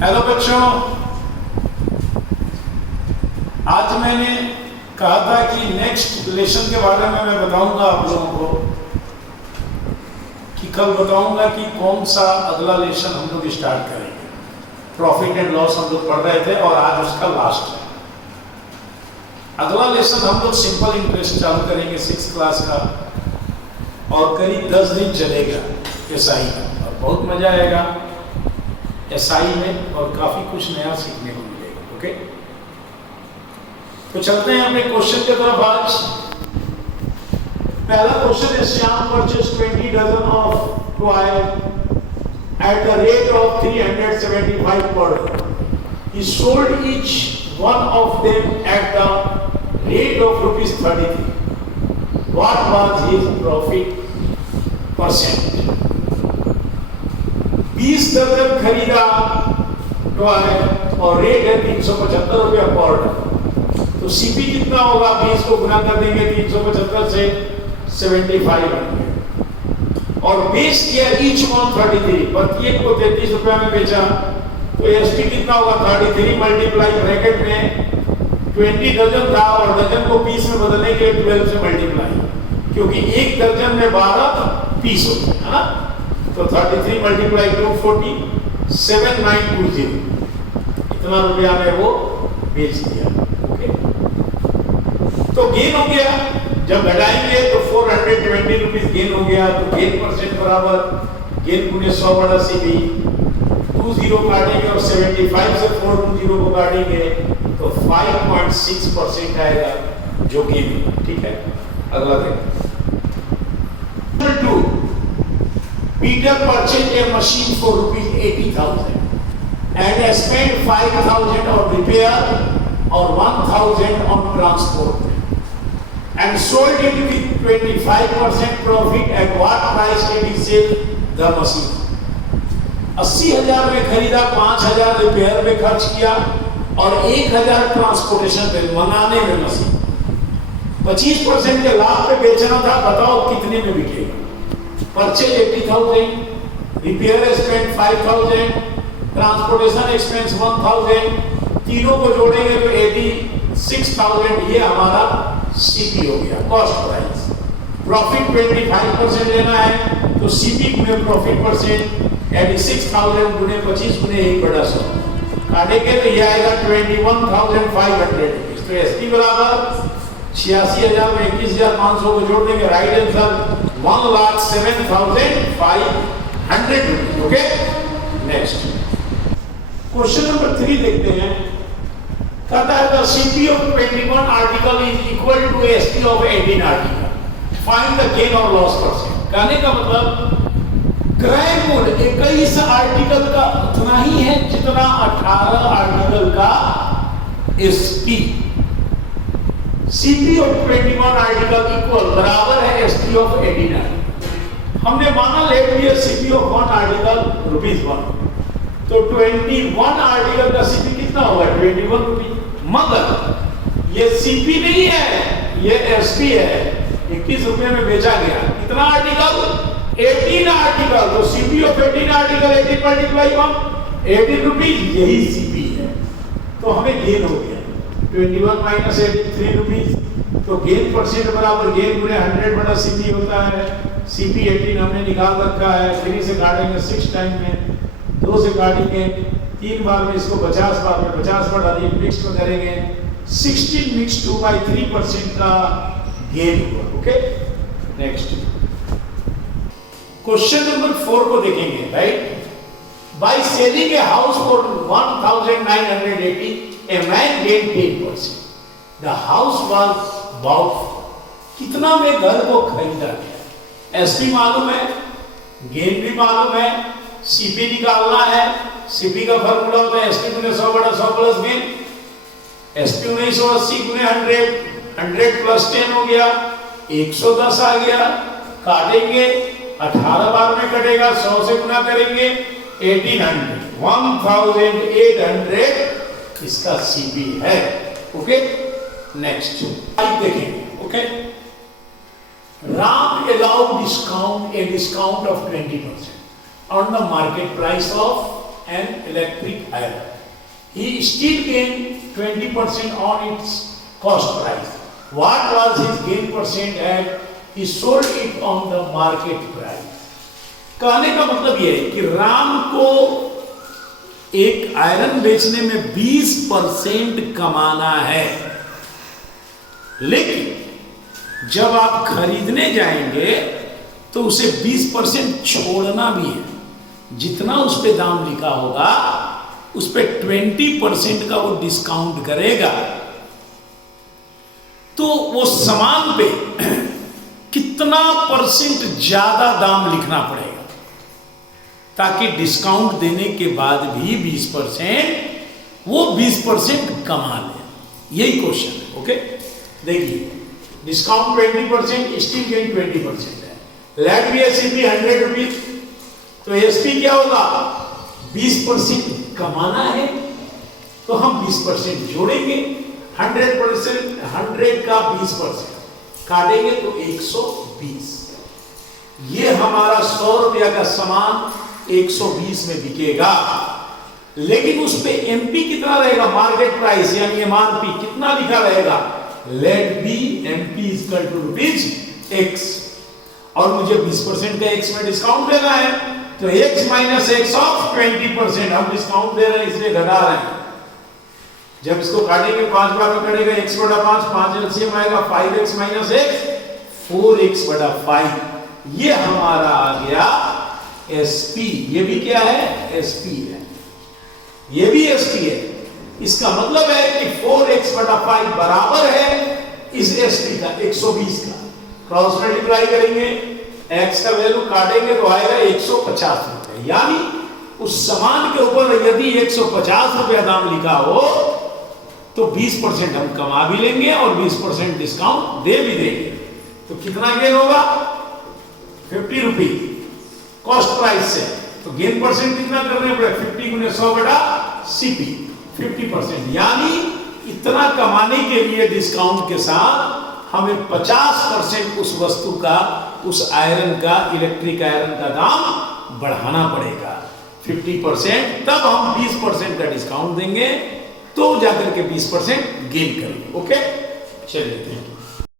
Hello बच्चों, आज मैंने कहा था कि नेक्स्ट लेसन के बारे में मैं बताऊंगा आप लोगों को, कि कल बताऊंगा कि कौन सा अगला लेसन हम लोग स्टार्ट करेंगे। प्रॉफिट एंड लॉस हम लोग पढ़ रहे थे और आज उसका लास्ट है। अगला लेसन हम लोग सिंपल इंटरेस्ट चालू करेंगे 6th क्लास का और करीब 10 दिन चलेगा एसआई का, और बहुत मजा आएगा एसआई में और काफी कुछ नया सीखने को मिलेगा। ओके, तो चलते हैं अपने क्वेश्चन की तरफ। आज पहला क्वेश्चन है, Shyam purchase 20 dozen of toy at the rate of 375 per day. He sold each one of them at the rate of rupees 33. What was his profit percent? 20 दर्जन खरीदा टॉय और रेट है 375 रुपया पर डे, तो CP कितना होगा? 20 को गुना कर देंगे 375 से 75 और बेच किया ईच वन 33, प्रत्येक को 33 रुपया में बेचा, तो एसपी कितना होगा? 33 मल्टीप्लाई ब्रैकेट में 20 दर्जन था और दर्जन को पीस में बदलने के लिए 12 से मल्टीप्लाई, क्योंकि एक दर्जन में 12 पीस होते हैं ना, तो 33 मल्टीप्लाई 240 7920 इतना रुपया में वो बेच दिया। ओके, तो गेन हो गया। जब घटाएंगे तो 420 रुपीज गेन हो गया, तो गेन परसेंट बराबर गेन गुने 100 बड़ा सीपी, 20 काटेंगे और 75 से 420 को काटेंगे तो 5.6% आएगा जो गेन। ठीक है, अगला देखते। Peter purchased a machine for rupees 80,000 and spent 5,000 on repair or 1,000 on transport and sold it with 25% profit. At what price did he sell the machine? 80,000 में खरीदा, 5,000 रिपेयर में खर्च किया और 1,000 ट्रांसपोर्टेशन पे मंगाने में मशीन। 25% के लाभ पे बेचना था, बताओ कितने में बिकेगा? Purchase 80,000, repair expense 5,000, transportation expense 1,000, तीनों को जोड़ेंगे तो 86,000। ये हमारा सीपी हो गया, कॉस्ट प्राइस। प्रॉफिट 25% लेना है तो सीपी गुने प्रॉफिट परसेंट 86,000 गुने 25 गुने 1/100 काटेंगे तो ये आएगा 21,500 रुपीज। तो एसपी बराबर 86,000 में 21,500 को जोड़ देंगे, right answer 1,07,500 rupees. Okay, next question number 3 देखते हैं। कहता है the CP of 21 article is equal to SP of 18 article, find the gain और लॉस परसेंट। कहने का मतलब क्रय मूल्य 21 आर्टिकल का उतना ही है जितना 18 आर्टिकल का SP. CP of 21 article equal बराबर है एसपी ऑफ 18 आर्टिकल। हमने माना लेट लिया सीपी ऑफ 1 आर्टिकल ₹1, तो 21 आर्टिकल का सीपी कितना होगा? 21 रुपीज। मगर ये सीपी नहीं है, ये एसपी है। 21 रुपए में बेचा गया, कितना आर्टिकल? 18 आर्टिकल। तो CP of 18 article 18 multiply 1 18 rupees, यही सीपी है। तो हमें गेन हो गया 21 माइनस 83 रुपीज। तो गेन परसेंट बराबर गेन गुने 100 बड़ा सीपी होता है। सीपी 18 हमने निकाल रखा है। 3 से काटेंगे 6 टाइम में, 2 से काटेंगे 3 बार में, इसको 50 बार में 50 बार डालिए, मिक्स में करेंगे 16 मिक्स 2/3% का गेन हुआ। ओके, नेक्स्ट क्वेश्चन नंबर 4 को देखेंगे। Right, by selling a house for 1,980 a man gained 10%. The house was bought. कितना में घर को खरीदा गया? एसपी मालूम है, गेन भी मालूम है, सीपी निकालना है। सीपी का फॉर्मूला होता है एसपी गुने 100/100 प्लस गेन। एसपी 1980 गुने 100, 100 प्लस 10 हो गया, 110 आ गया। काटेंगे 18 बार में कटेगा, 100 से गुना करेंगे 1800, 1,800 इसका सीपी है। ओके, नेक्स्ट देखेंगे। Okay, Ram allowed discount of 20% on the market price of an electric iron. He still gained 20% on its cost price. What was his gain percent and he sold it on the market price. कहने का मतलब यह है कि राम को एक iron बेचने में 20% कमाना है, लेकिन जब आप खरीदने जाएंगे तो उसे 20% छोड़ना भी है। जितना उस पे दाम लिखा होगा उस पे 20% का वो डिस्काउंट करेगा, तो वो सामान पे कितना परसेंट ज्यादा दाम लिखना पड़ेगा ताकि डिस्काउंट देने के बाद भी 20% वो 20% कमा ले। यही क्वेश्चन है। ओके, देखिए डिस्काउंट 20%, स्टिल गेन 20% है। लेट बी एसपी 100 रुपीज, तो एसपी क्या होगा? 20% कमाना है तो हम 20% जोड़ेंगे। 100%, 100 का 20% काटेंगे तो 120। ये हमारा 100 रुपया का सामान 120 में बिकेगा, लेकिन उस पे एमपी कितना रहेगा? मार्केट प्राइस यानी एमआरपी कितना लिखा रहेगा? Let be MP equal to rupees X, और मुझे 20% का एक्स में डिस्काउंट देना है, तो x माइनस एक्स ऑफ 20%। हम डिस्काउंट दे रहे हैं इसलिए घटा रहे हैं। जब इसको काटेंगे 5 बार में कटेगा x बटा 5, 5 एलसीएम आएगा 5x माइनस एक्स 4x बटा 5। ये हमारा आ गया SP। ये भी क्या है? SP है। ये भी SP है। इसका मतलब है कि 4x बटा 5 बराबर है इस SP का 120 का। क्रॉस मल्टीप्लाई करेंगे, x का वैल्यू काटेंगे तो आएगा 150 रुपए। यानी उस सामान के ऊपर यदि 150 रुपया दाम लिखा हो तो 20% हम कमा भी लेंगे और 20% डिस्काउंट दे भी देंगे। तो कितना गेन होगा? 50 रुपीज कॉस्ट प्राइस से। तो गेन परसेंट कितना करने पड़े? 50 गुने 100 बटा CP 50%। यानी इतना कमाने के लिए डिस्काउंट के साथ हमें 50% उस वस्तु का, उस आयरन का, इलेक्ट्रिक आयरन का दाम बढ़ाना पड़ेगा 50%। तब हम 20% का डिस्काउंट देंगे तो जाकर के 20% गेन करेंगे। ओके, चलिए।